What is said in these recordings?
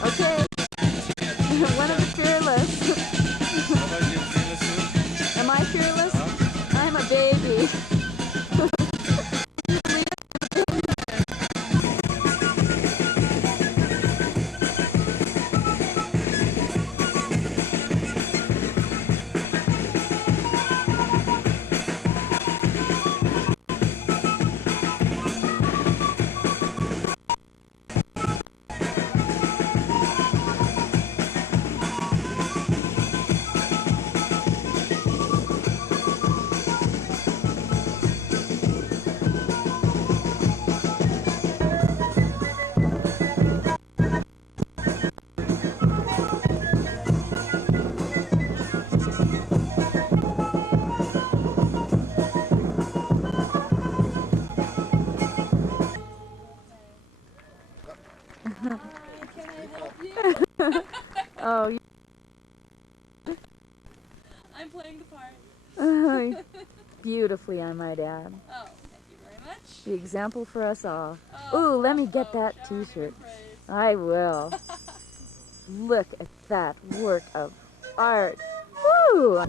Okay. One of the fearless. How about you, fearless too? Am I fearless? I'm a baby. Can you believe Oh, I'm playing the part. beautifully, I might add. Oh, thank you very much. The example for us all. Oh, Ooh, let me get that shower me with t-shirt. praise. I will. Look at that work of art. Woo!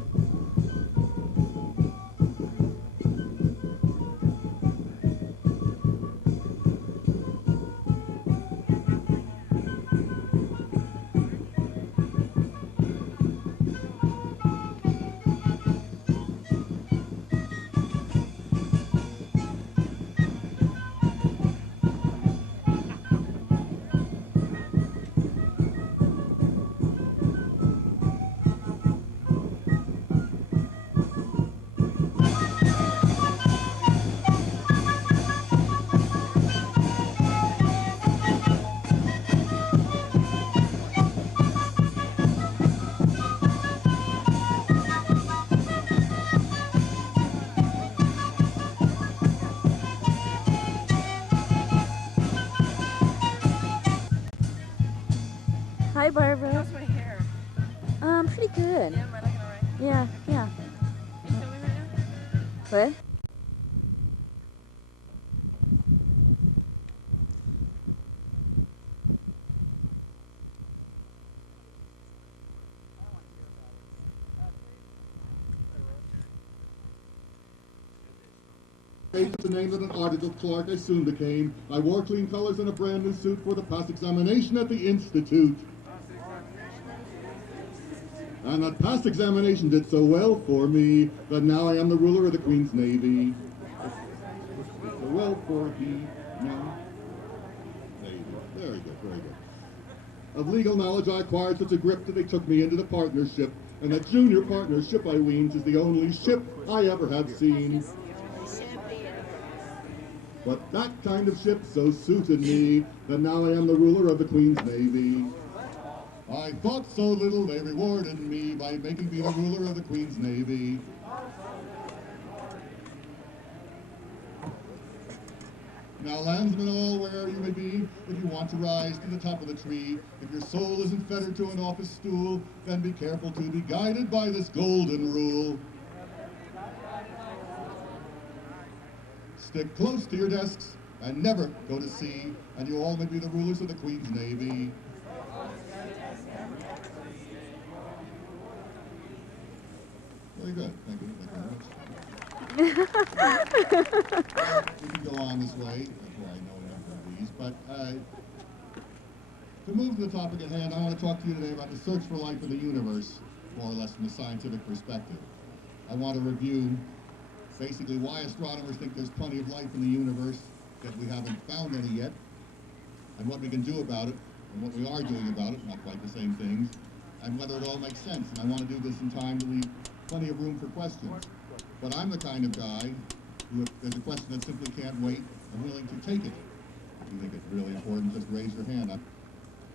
Hi, Barbara. How's my hair? Pretty good. Yeah, am I looking alright? Yeah, yeah. You filming right now? What? The name that an articled clerk I soon became. I wore clean colors and a brand new suit for the past examination at the Institute. And that past examination did so well for me that now I am the ruler of the Queen's Navy. So well for he now. Navy. Very good, very good. Of legal knowledge I acquired such a grip that they took me into the partnership, and that junior partnership I weened is the only ship I ever have seen. But that kind of ship so suited me that now I am the ruler of the Queen's Navy. I thought so little they rewarded me by making me the ruler of the Queen's Navy. Now, landsmen all, wherever you may be, if you want to rise to the top of the tree, if your soul isn't fettered to an office stool, then be careful to be guided by this golden rule. Stick close to your desks and never go to sea, and you all may be the rulers of the Queen's Navy. Very good. Thank you. Thank you very much. Well, we can go on this way, before I know a number of these, but to move to the topic at hand, I want to talk to you today about the search for life in the universe, more or less from a scientific perspective. I want to review basically why astronomers think there's plenty of life in the universe, that we haven't found any yet, and what we can do about it, and what we are doing about it, not quite the same things, and whether it all makes sense. And I want to do this in time to leave plenty of room for questions. But I'm the kind of guy who, if there's a question that simply can't wait, I'm willing to take it. If you think it's really important, just raise your hand.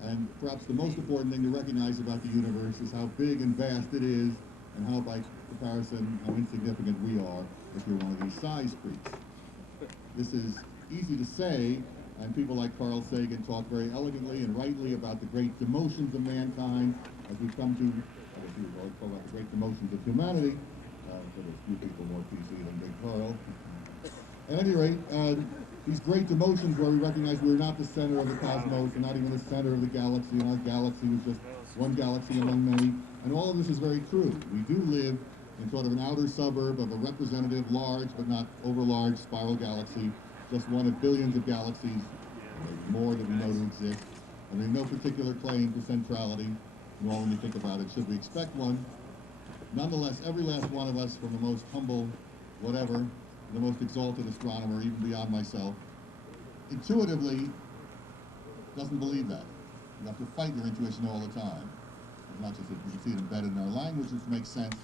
And perhaps the most important thing to recognize about the universe is how big and vast it is, and how, by comparison, how insignificant we are if you're one of these size freaks. This is easy to say, and people like Carl Sagan talk very elegantly and rightly about the great demotions of mankind as we've come to, I guess you would talk about the great demotions of humanity. So there's few people more PC than Big Carl. At any rate, these great demotions where we recognize we're not the center of the cosmos and not even the center of the galaxy, and our galaxy was just one galaxy among many. And all of this is very true. We do live in sort of an outer suburb of a representative, large but not over-large spiral galaxy, just one of billions of galaxies, and maybe more that we know to exist. And we have no particular claim to centrality, nor when you think about it, should we expect one. Nonetheless, every last one of us, from the most humble whatever to the most exalted astronomer, even beyond myself, intuitively doesn't believe that. You have to fight your intuition all the time. Not just that you can see it embedded in our language, which makes sense,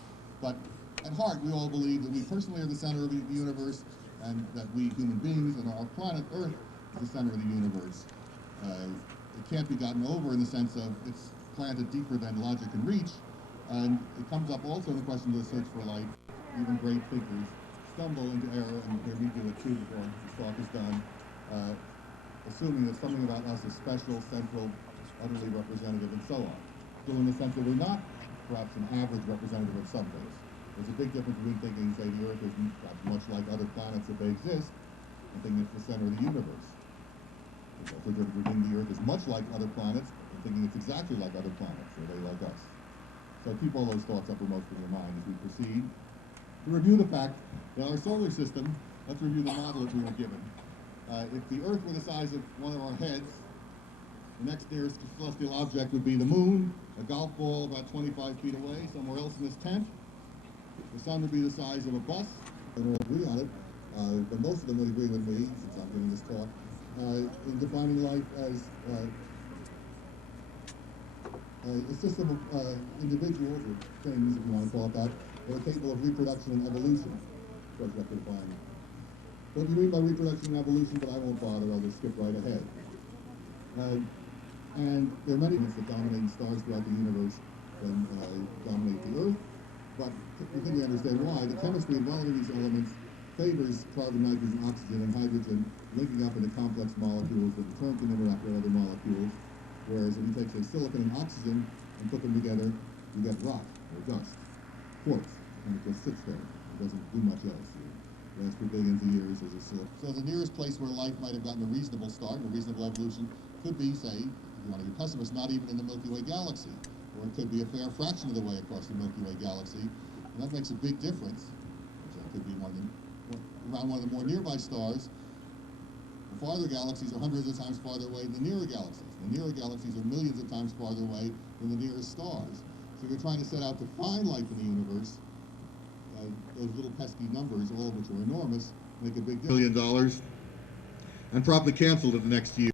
but at heart we all believe that we personally are the center of the universe, and that we human beings and our planet Earth is the center of the universe. It can't be gotten over in the sense of it's planted deeper than logic can reach, and it comes up also in the question of the search for light. Even great thinkers stumble into error, and hear me do it too before this talk is done, assuming that something about us is special, central, utterly representative, and so on. So in the sense that we're not perhaps an average representative of some things. There's a big difference between thinking, say, the Earth is perhaps much like other planets if they exist, and thinking it's the center of the universe. There's also a difference between thinking the Earth is much like other planets and thinking it's exactly like other planets, or they like us. So keep all those thoughts uppermost in your mind as we proceed. To review the fact that our solar system, let's review the model that we were given. If the Earth were the size of one of our heads, the next nearest celestial object would be the moon, a golf ball about 25 feet away, somewhere else in this tent. The sun would be the size of a bus. I don't agree on it, but most of them would agree with me, since I'm giving this talk, in defining life as a system of individuals, or things, if you want to call it that are capable of reproduction and evolution. Of course, you have to define what do you mean by reproduction and evolution, but I won't bother, I'll just skip right ahead. And there are many elements that dominate stars throughout the universe than dominate the Earth, but we think we understand why. The chemistry involving these elements favors carbon, nitrogen, oxygen, and hydrogen linking up into complex molecules that in turn can interact with other molecules, whereas if you take, say, silicon and oxygen and put them together, you get rock or dust, quartz, and it just sits there and doesn't do much else. It lasts for billions of years as a silicon. So the nearest place where life might have gotten a reasonable start, a reasonable evolution, could be, say, if you want to be pessimist, not even in the Milky Way galaxy, or it could be a fair fraction of the way across the Milky Way galaxy, and that makes a big difference. So it could be around one of the more nearby stars. The farther galaxies are hundreds of times farther away than the nearer galaxies. The nearer galaxies are millions of times farther away than the nearest stars. So if you're trying to set out to find life in the universe, those little pesky numbers, all of which are enormous, make a big difference. $1 billion, and promptly canceled it the next year.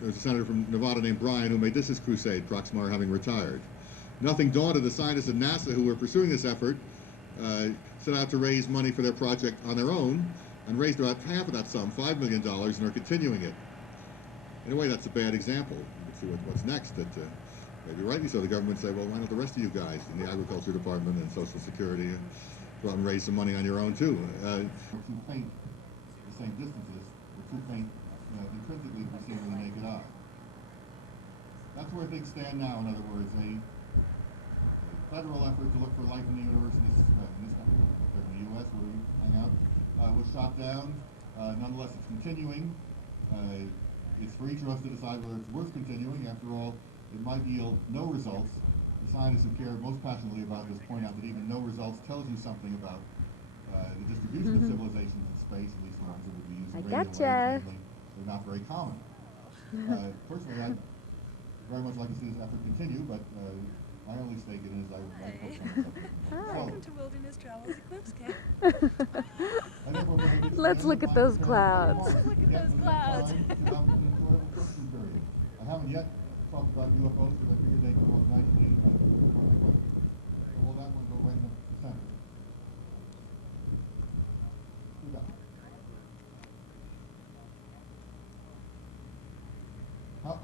There's a senator from Nevada named Brian who made this his crusade, Proxmar having retired. Nothing daunted, the scientists at NASA who were pursuing this effort set out to raise money for their project on their own, and raised about half of that sum, $5 million, and are continuing it. In a way, that's a bad example. You can see what's next. That maybe rightly so, the government say, well, why don't the rest of you guys in the Agriculture Department and Social Security go out and raise some money on your own, too. Too faint, the same distances, too faint, intrinsically perceived with the naked eye. That's where things stand now, in other words. A federal effort to look for life in the universe, in this country, in the U.S., where we hang out, was shot down. Nonetheless, it's continuing. It's for each of us to decide whether it's worth continuing. After all, it might yield no results. Scientists who care most passionately about this point out that even no results tells you something about the distribution of civilizations in space. These terms that would be used. I gotcha. They're not very common. Personally, I'd very much like to see this effort continue, but my only stake in it is I would like to. Hi. Welcome to Wilderness Travels Eclipse Camp. Let's look at those clouds. Let's look at those clouds. I haven't yet talked about UFOs that we take over imagining. All that will go right in the center. You got it.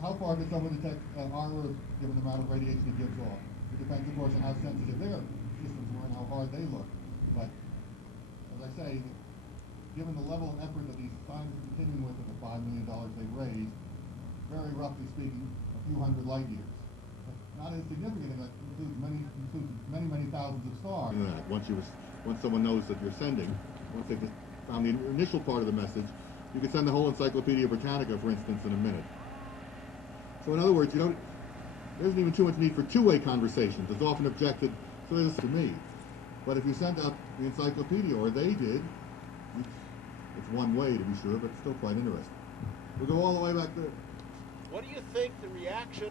How far does someone detect our Earth given the amount of radiation it gives off? It depends, of course, on how sensitive their systems were and how hard they look. But as I say, given the level of effort that these scientists are continuing with the $5 million they've raised, very roughly speaking, a few hundred light years. Not insignificant, and that includes many thousands of stars. Once someone knows that you're sending, once they just found the initial part of the message, you could send the whole Encyclopedia Britannica, for instance, in a minute. So in other words, there isn't even too much need for two-way conversations. It's often objected, so there's to me. But if you send out the encyclopedia, or they did, it's one way to be sure, but still quite interesting. We'll go all the way back there. What do you think the reaction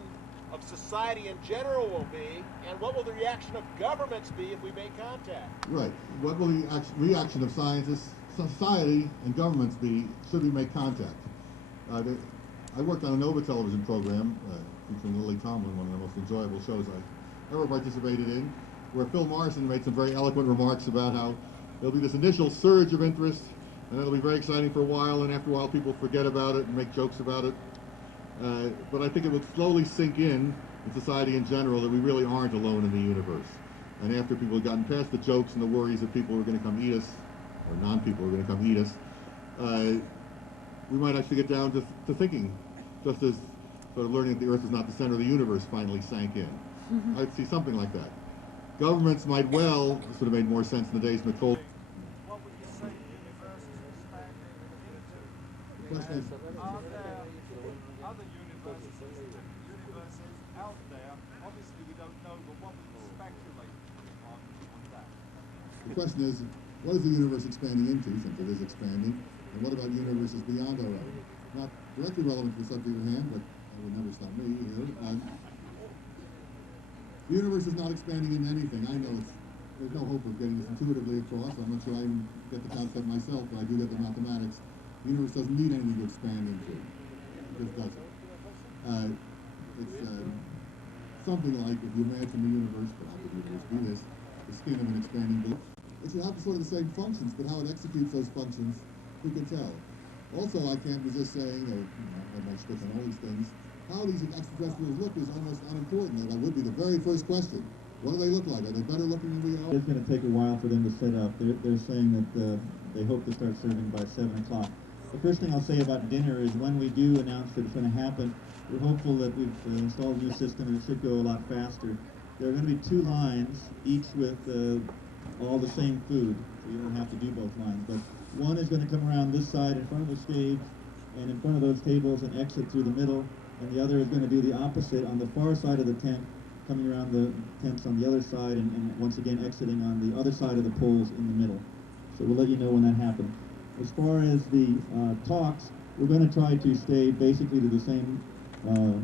of society in general will be, and what will the reaction of governments be if we make contact? Right. What will the reaction of scientists, society, and governments be should we make contact? I worked on a Nova television program featuring Lily Tomlin, one of the most enjoyable shows I ever participated in, where Phil Morrison made some very eloquent remarks about how there'll be this initial surge of interest, and it'll be very exciting for a while, and after a while people forget about it and make jokes about it. But I think it will slowly sink in society in general that we really aren't alone in the universe. And after people have gotten past the jokes and the worries that people are going to come eat us, or non-people are going to come eat us, we might actually get down to thinking, just as sort of learning that the Earth is not the center of the universe finally sank in. I'd see something like that. Governments might well, this would have made more sense in the days McCall. What would you say the universe is expanding into? The question is, Are there other universes out there? Obviously we don't know, but what would you speculate on that? the question is, what is the universe expanding into, since it is expanding, and what about universes beyond our own? Not directly relevant to the subject at hand, but that would never stop me here. The universe is not expanding into anything. I know there's no hope of getting this intuitively across. I'm not sure I even get the concept myself, but I do get the mathematics. The universe doesn't need anything to expand into. It just doesn't. It's something like, if you imagine the universe, but how could the universe be this? The skin of an expanding balloon. It should have sort of the same functions, but how it executes those functions, who can tell? Also, I can't resist saying, I have my shtick on all these things, how these extraterrestrials look is almost unimportant. That would be the very first question. What do they look like? Are they better looking than we are? It's going to take a while for them to set up. They're saying that they hope to start serving by 7 o'clock. The first thing I'll say about dinner is when we do announce that it's going to happen, we're hopeful that we've installed a new system and it should go a lot faster. There are going to be 2 lines, each with all the same food, so you don't have to do both lines. But one is going to come around this side in front of the stage and in front of those tables and exit through the middle, and the other is going to do the opposite on the far side of the tent, coming around the tents on the other side and once again exiting on the other side of the poles in the middle. So we'll let you know when that happens. As far as the talks, we're going to try to stay basically to the same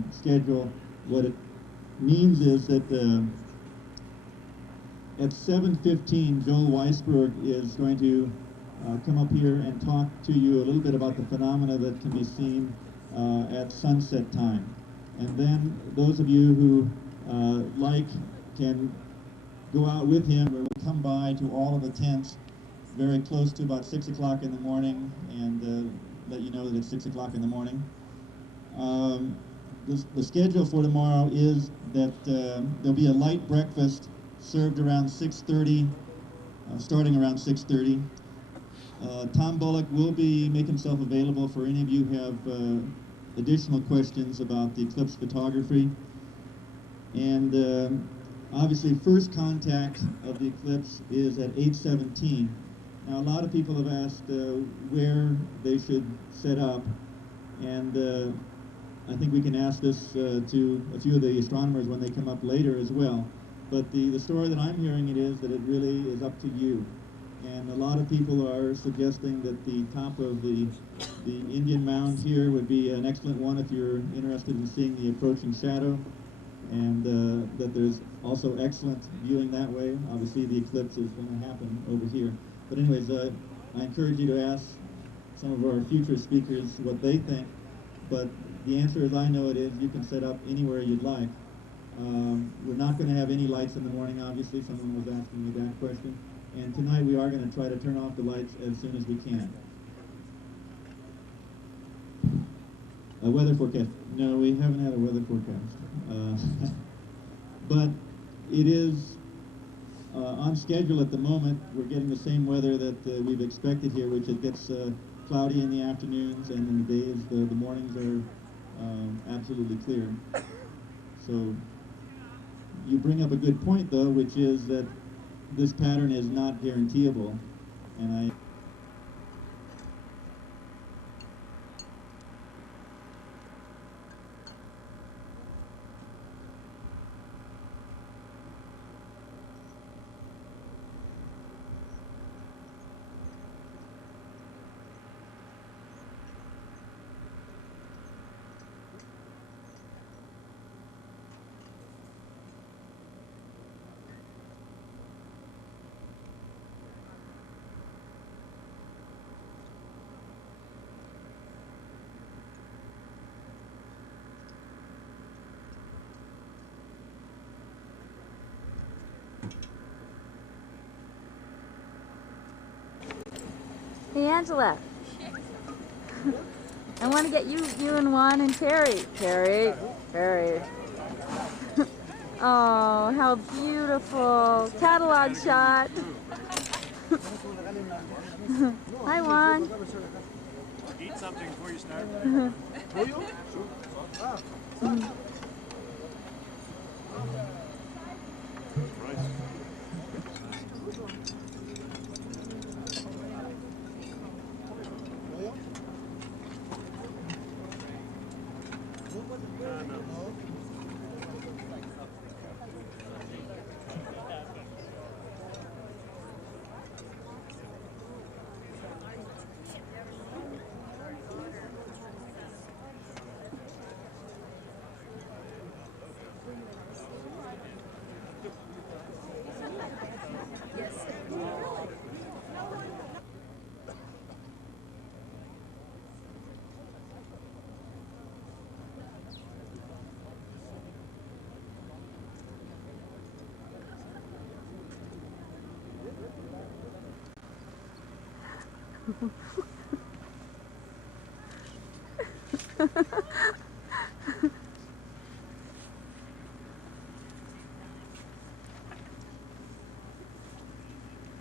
schedule. What it means is that at 7:15, Joel Weisberg is going to come up here and talk to you a little bit about the phenomena that can be seen at sunset time. And then those of you who like can go out with him, where we'll come by to all of the tents very close to about 6 o'clock in the morning and let you know that it's 6 o'clock in the morning. The schedule for tomorrow is that there'll be a light breakfast served around 6:30, starting around 6:30. Tom Bullock will make himself available for any of you who have additional questions about the eclipse photography. And obviously first contact of the eclipse is at 8:17. Now a lot of people have asked where they should set up, and I think we can ask this to a few of the astronomers when they come up later as well. But the story that I'm hearing is that it really is up to you. And a lot of people are suggesting that the top of the Indian mound here would be an excellent one if you're interested in seeing the approaching shadow, and that there's also excellent viewing that way. Obviously the eclipse is going to happen over here. But anyways, I encourage you to ask some of our future speakers what they think, but the answer as I know it is you can set up anywhere you'd like. We're not going to have any lights in the morning, obviously. Someone was asking me that question. And tonight we are going to try to turn off the lights as soon as we can. A weather forecast. No, we haven't had a weather forecast. But it is on schedule at the moment. We're getting the same weather that we've expected here, which it gets cloudy in the afternoons, and in the days, the mornings are absolutely clear. So you bring up a good point, though, which is that this pattern is not guaranteeable, and Hey, Angela. I want to get you and Juan and Carrie. Carrie. Oh, how beautiful. Catalog shot. Hi, Juan. Eat something before you start. Pollo? Sure. Sauce? Sauce. That's rice.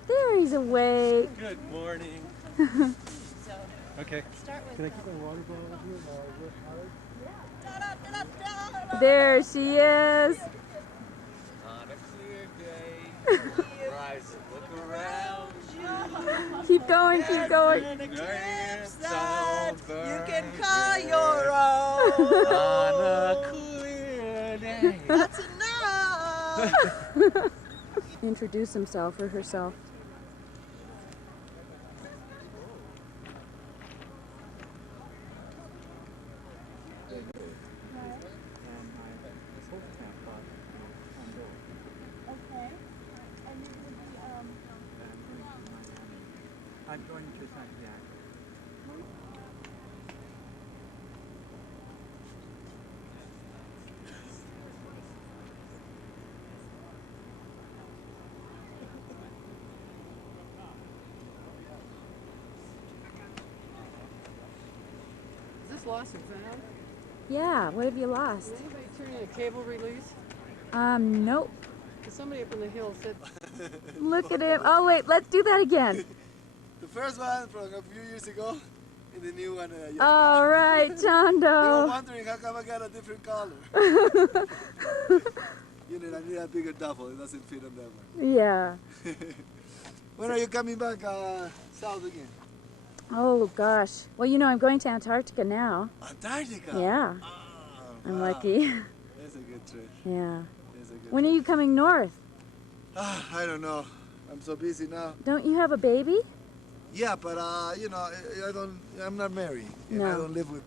There, he's awake. Good morning. Okay. There she is. On a clear day, rise and look around. Keep going, keep going. Eclipse that over you can call your own. on a clear day. That's enough. Introduce himself or herself. Yeah, what have you lost? Nope. Look at him. Oh, wait, let's do that again. The first one from a few years ago, and the new one. All right, I'm Chando. wondering how come I got a different color. You know, I need a bigger duffel. It doesn't fit on that one. Yeah. When are you coming back south again? Oh, gosh. Well, you know, I'm going to Antarctica now. Antarctica? Yeah. Oh, I'm wow. lucky. That's a good trip. Yeah. That's a good When are trip. you coming north? I don't know. I'm so busy now. Don't you have a baby? Yeah, but you know, I'm not married. No. I don't live with.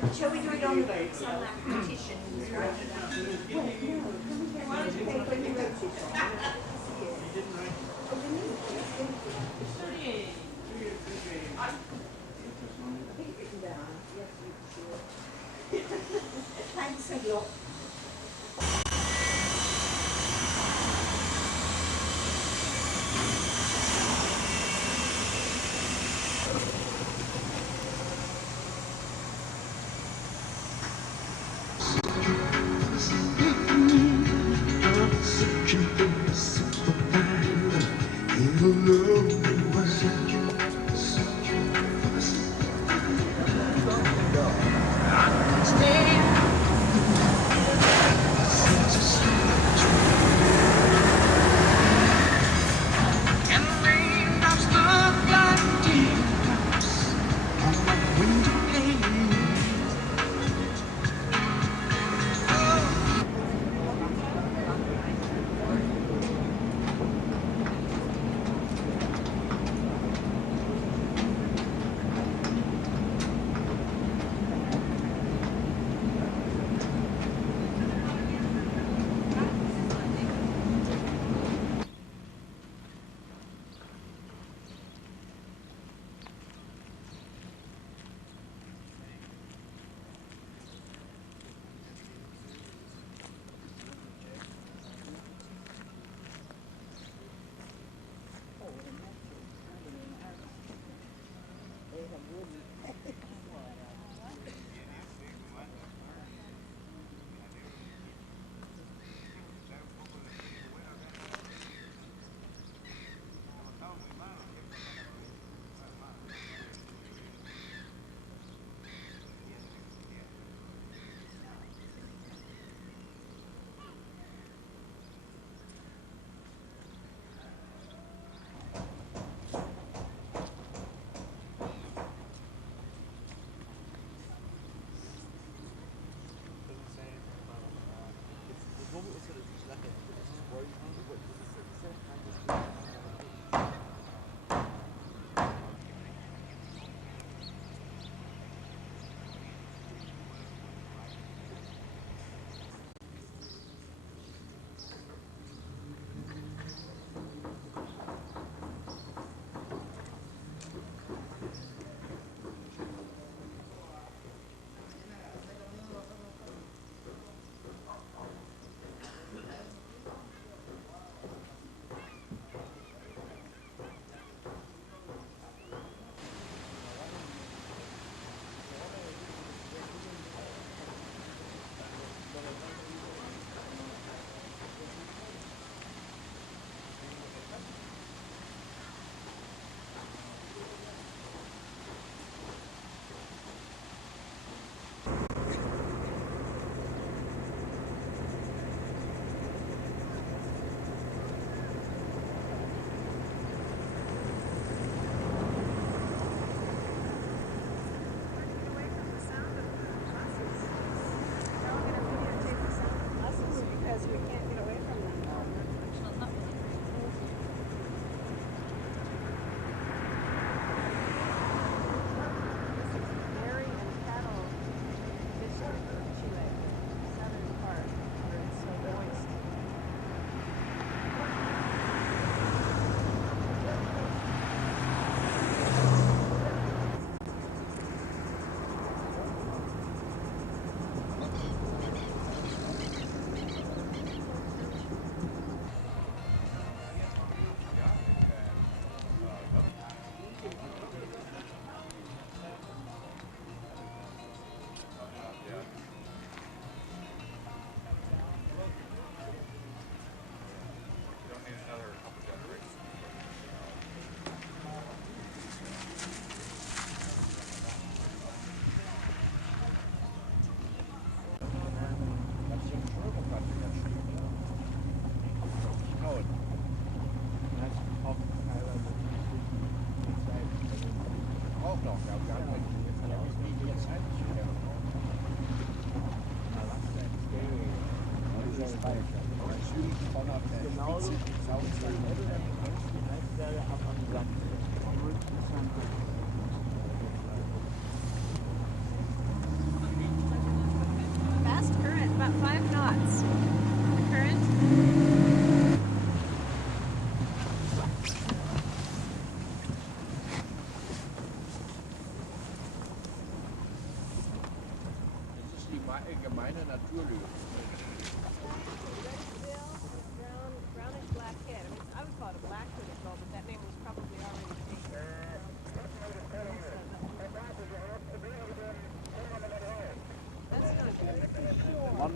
Shall we do it on the boots? On that petition? Thanks a lot.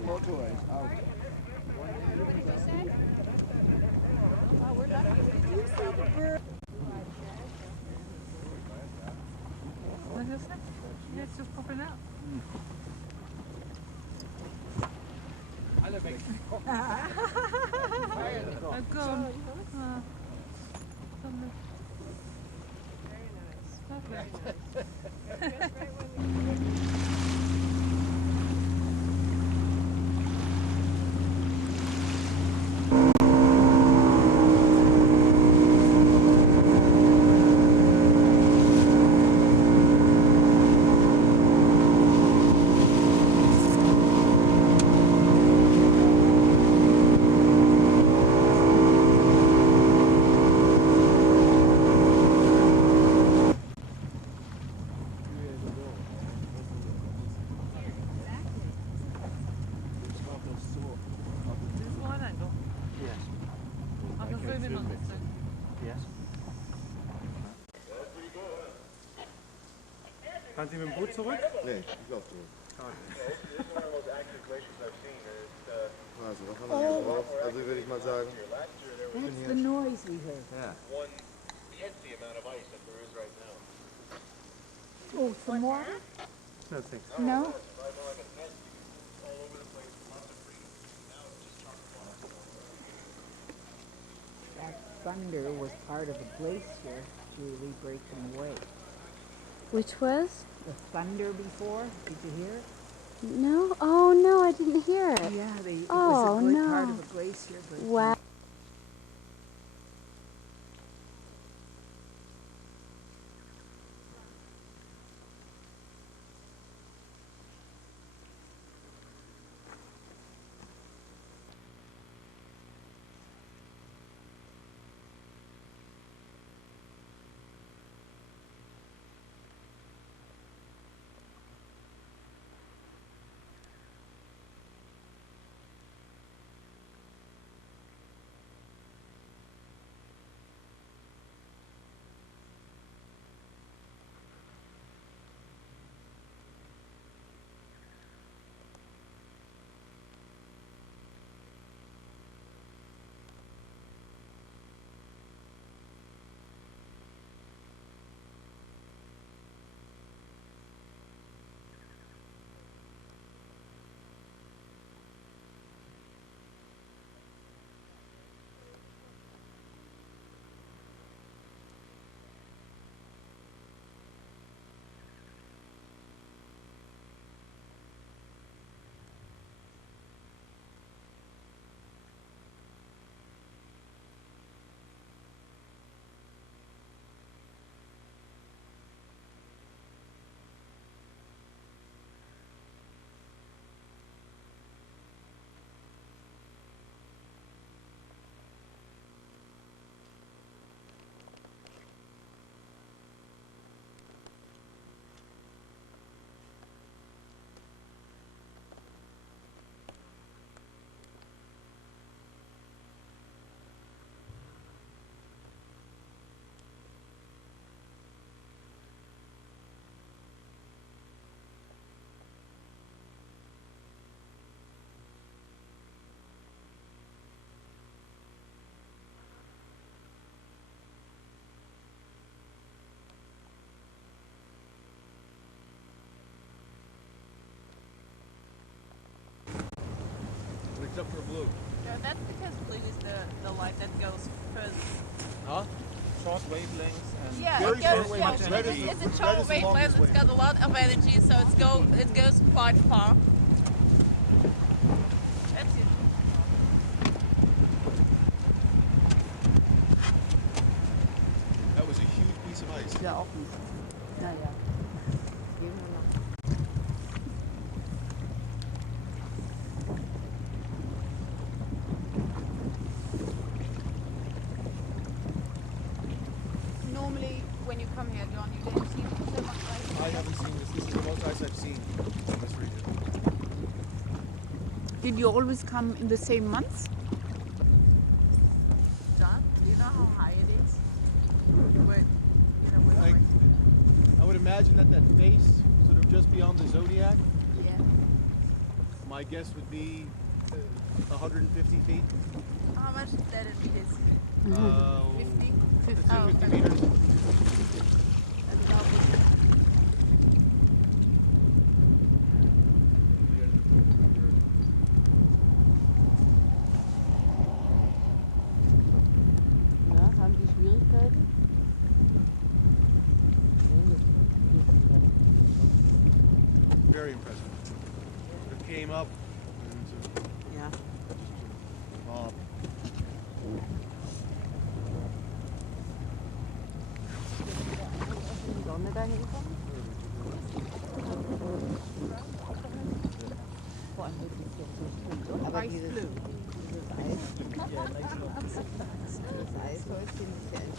Both ways. What did you say? Oh, we're lucky we did just well, but we're... What is it? It's just popping up. Kom. Fahren Sie mit dem Boot zurück? Nee, ich laufe zurück. Schade. Also, was haben wir hier drauf? Also würde ich mal sagen, That's the noise we heard. ja. One more? That's nichts. No? That thunder was part of a glacier, Julie, breaking away. Which was? The thunder before, did you hear it? No? Oh, no, I didn't hear it. Yeah, Oh, no. Part of a glacier. Wow. Except for blue. Yeah, that's because blue is the light that goes first. Huh? Short wavelengths. Yeah, Very it short goes, wavelengths. Red is the- it's a red is short the wavelength. longest It's got a lot of energy, so it goes quite far. That's it. That was a huge piece of ice. Yeah. You don't know. Normally, when you come here, John, you don't see so much ice. I haven't seen this. This is the most ice I've seen in this region. Did you always come in the same months? John, do you know how high it is? I would imagine that face, sort of just beyond the zodiac, Yeah. my guess would be 150 feet. How much did we get? 50? 50 meters. Ja, haben die Schwierigkeiten? Very impressive. It came up and Ja. Die Sonne da hinkommt? Aber dieses Eis, dieses Eishäuschen ist ja ein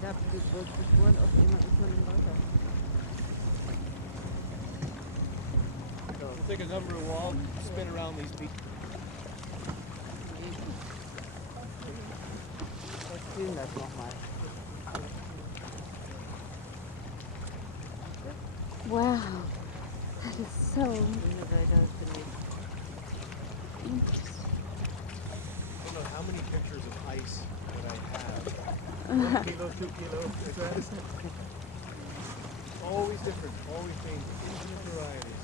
jeder Spuren auf immer ist man im Wasser. so take a number and we'll all spin around these beaches. Wir fühlen das nochmal. Wow, that is so schöne Seite, finde ich. I don't know how many pictures of ice that I have. It's just always different, always changing, infinite varieties.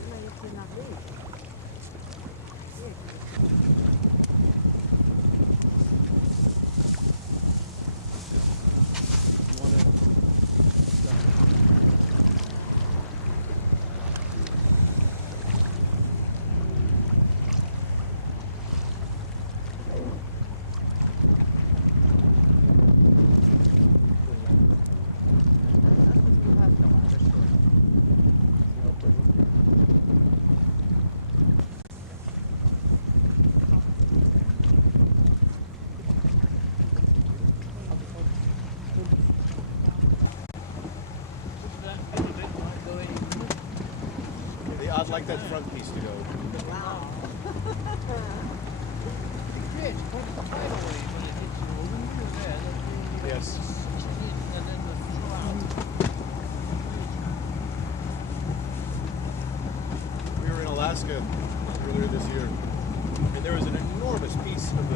Immer jetzt hier nach links. Hier. Du hast doch alles schon. That middle bit might go any minute. Yeah, I'd like that front piece to go. Wow. It creates quite a tidal wave when it hits you. When we were there, the Yes. suction in and then the flow out. We were in Alaska earlier this year, and there was an enormous piece of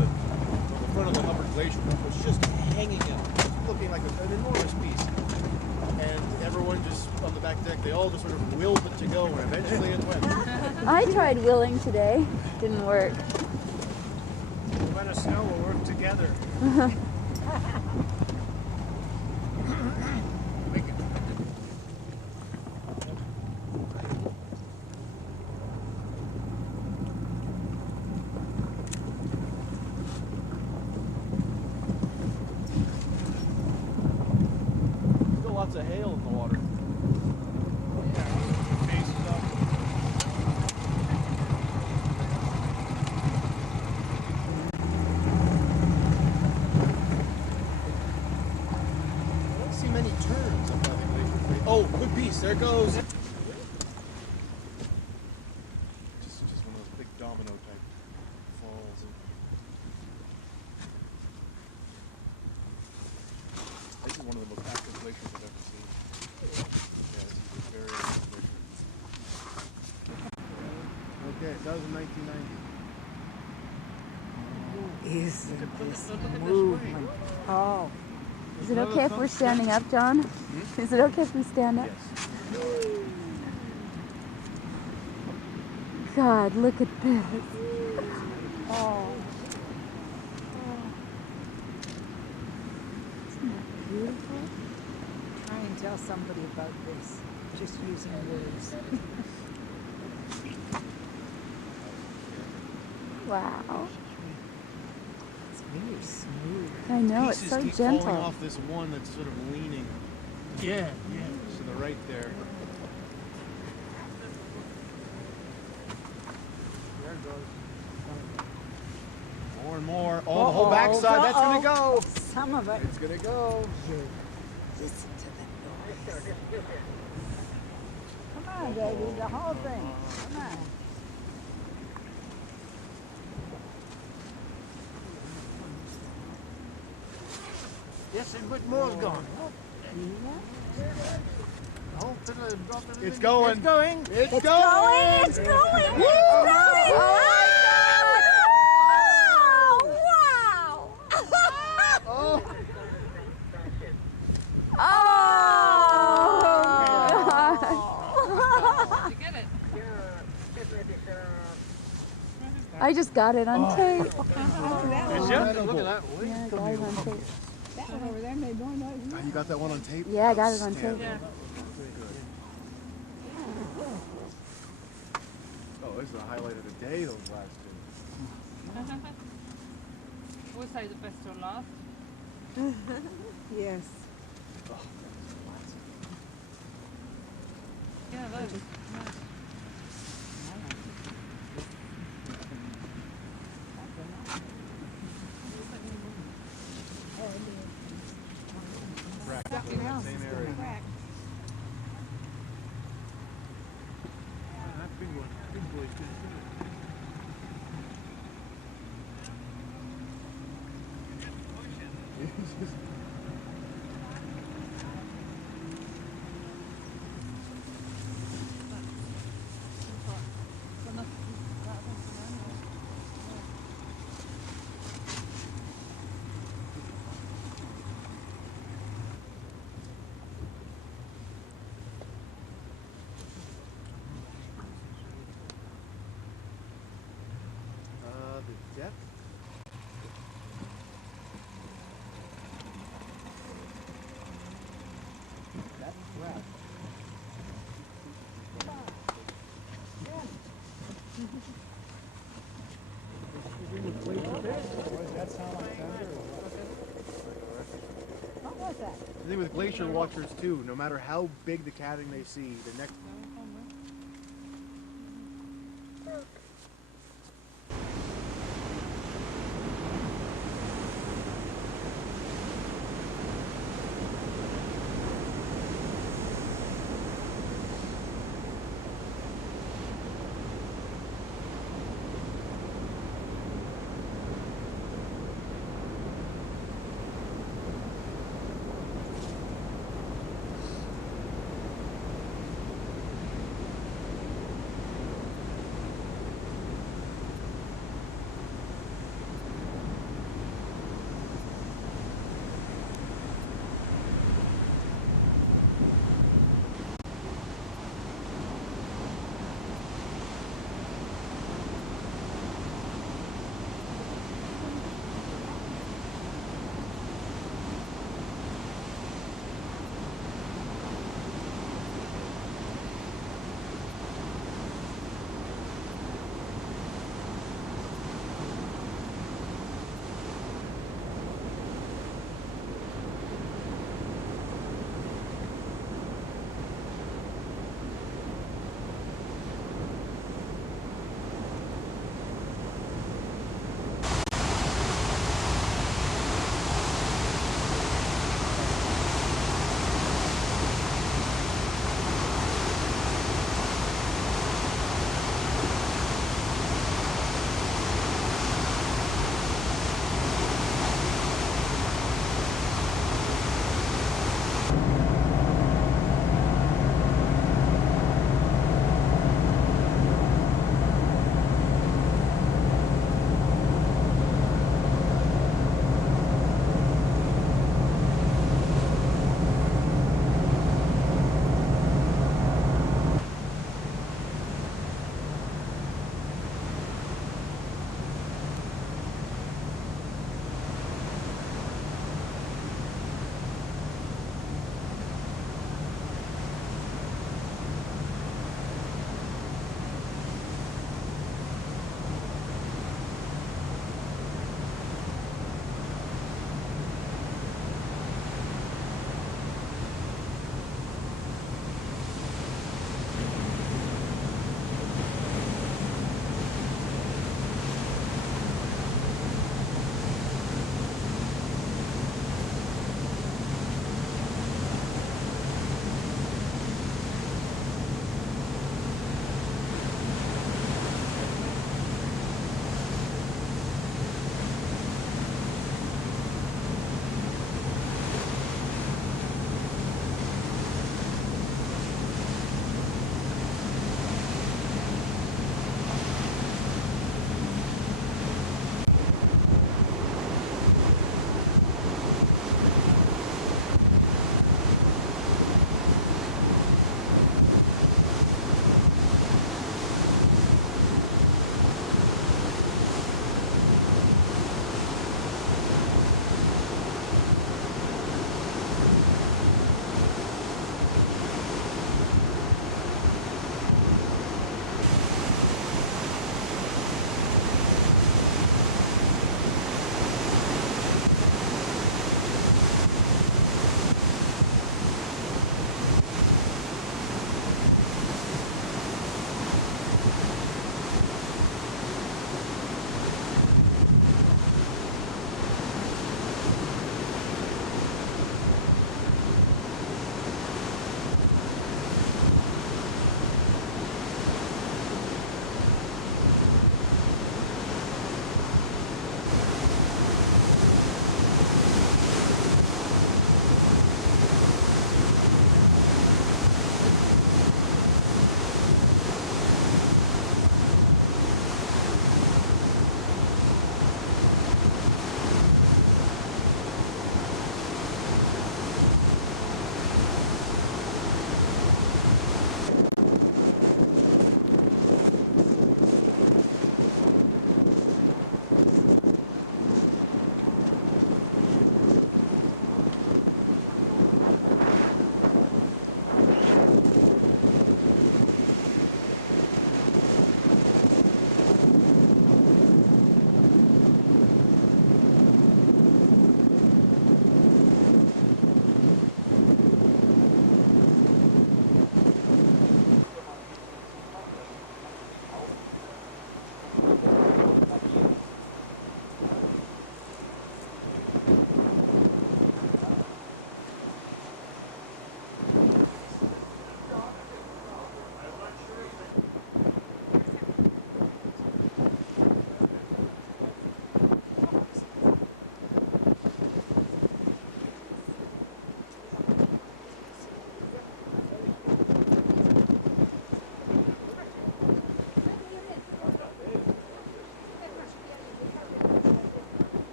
on the front of the Hubbard Glacier that was just hanging out, just looking like an enormous piece. And everyone just on the back deck, they all just sort of willed it to go, and eventually it went. I tried willing today. Didn't work. Let us know, we'll work together. Make it. Still lots of hail in the water. I don't see many turns up by the glacier. Oh, good piece. There it goes. Just one of those big domino type falls. This is one of the most active glaciers I've ever seen. Yeah, this is a very active glacier. Okay, that was in 1990. Isn't this movement? Oh, Is it okay if we're standing up, John? Is it okay if we stand up? Yes. God, look at this. oh. Isn't that beautiful? Try and tell somebody about this, just using words. Wow. It's very smooth. I know, Pieces it's so keep gentle. falling off this one that's sort of leaning Yeah, to the right there. More and more. Oh, the whole backside, that's gonna go. Some of it. It's gonna go. You listen to the noise. Come on, baby, the whole thing. Come on. Yes, and but more's gone. Look, Yeah. the whole fiddle is dropping. in It's the- going. It's going. It's It's going. going! It's going! It's going! Oh, wow! Oh. Oh! I just got it on tape. It's just look at that way. Yeah, I got it on tape. That one over there made one noise. Oh, you got that one on tape? Yeah, I got it on tape. Outstanding. Good. Oh, this is the highlight of the day, those last two. We say the best or last. Yes. Oh, that was classic. Yeah, that is. Correct. Something That else same is area. gonna happen. That big one, big boy's gonna do it. The depth. The thing with glacier watchers too, no matter how big the calving they see, the next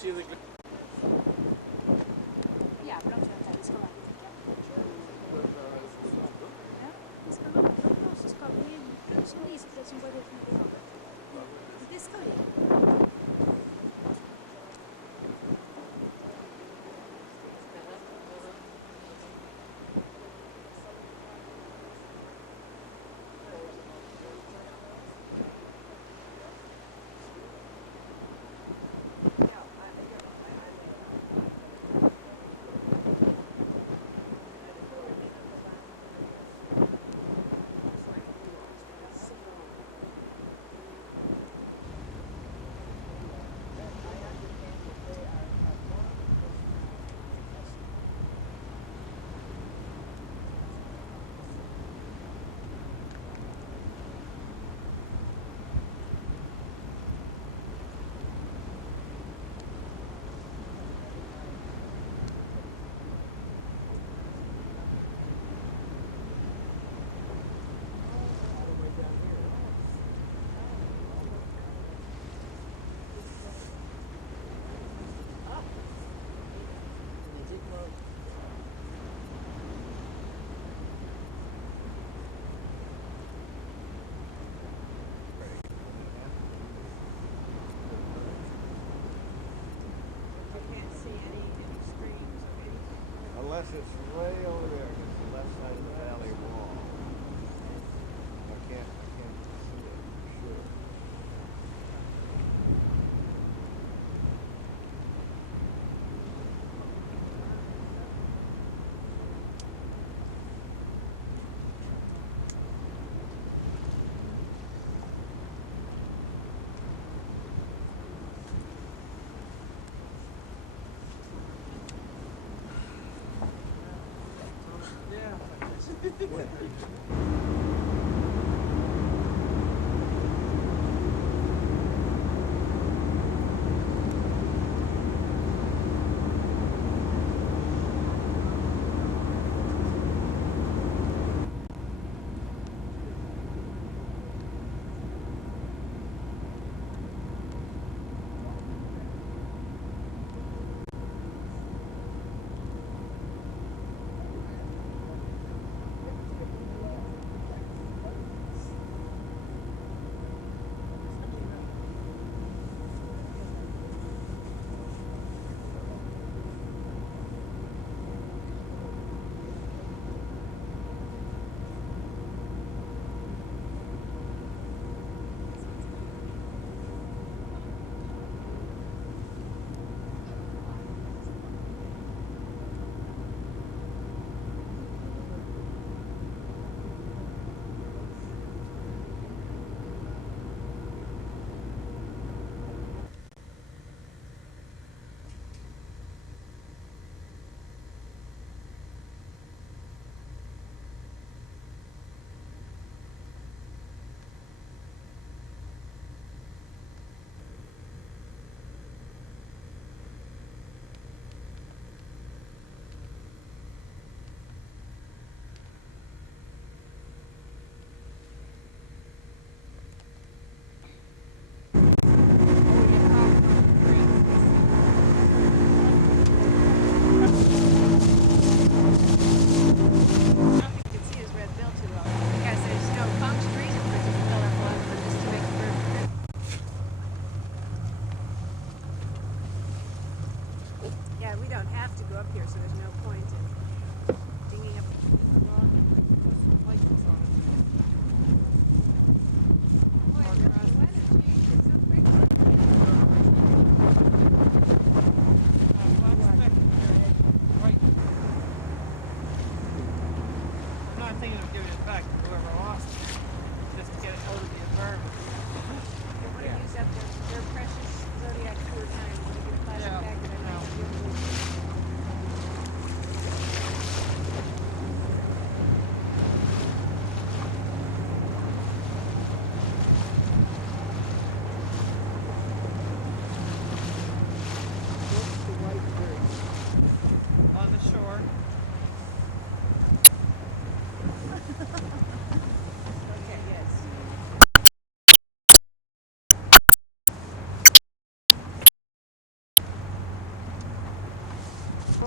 see the Jævla omtrent der vi skal være, tenker jeg. Ja, vi skal vandre opp, og så skal vi på en sånn isbre som går helt ned i havet. Det skal vi.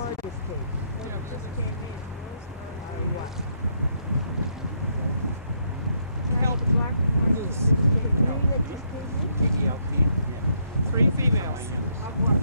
or just came? Oh, they just came in. Those are Or what? Charlie, the black ones. Three that just came in? 3 females. Of what?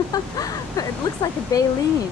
It looks like a baleen.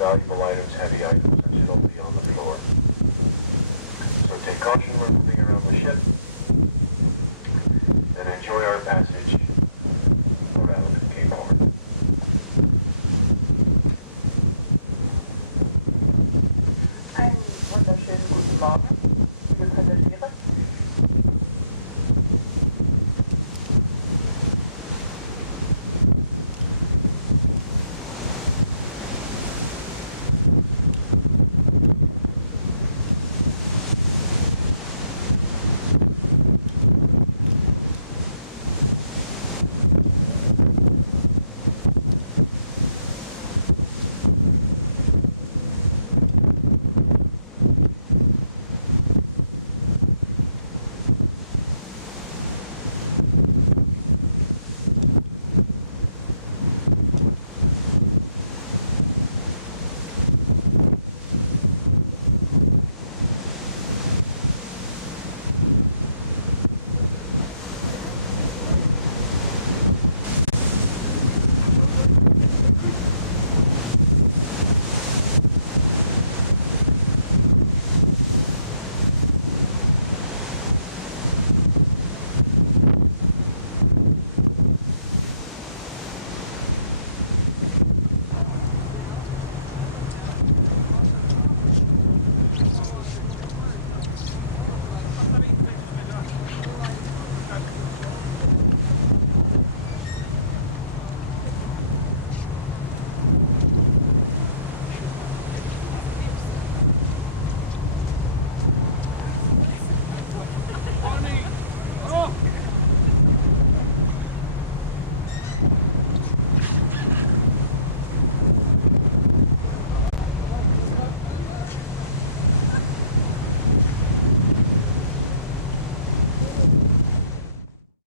Valuable items, heavy items that should all be on the floor. So take caution when moving around the the ship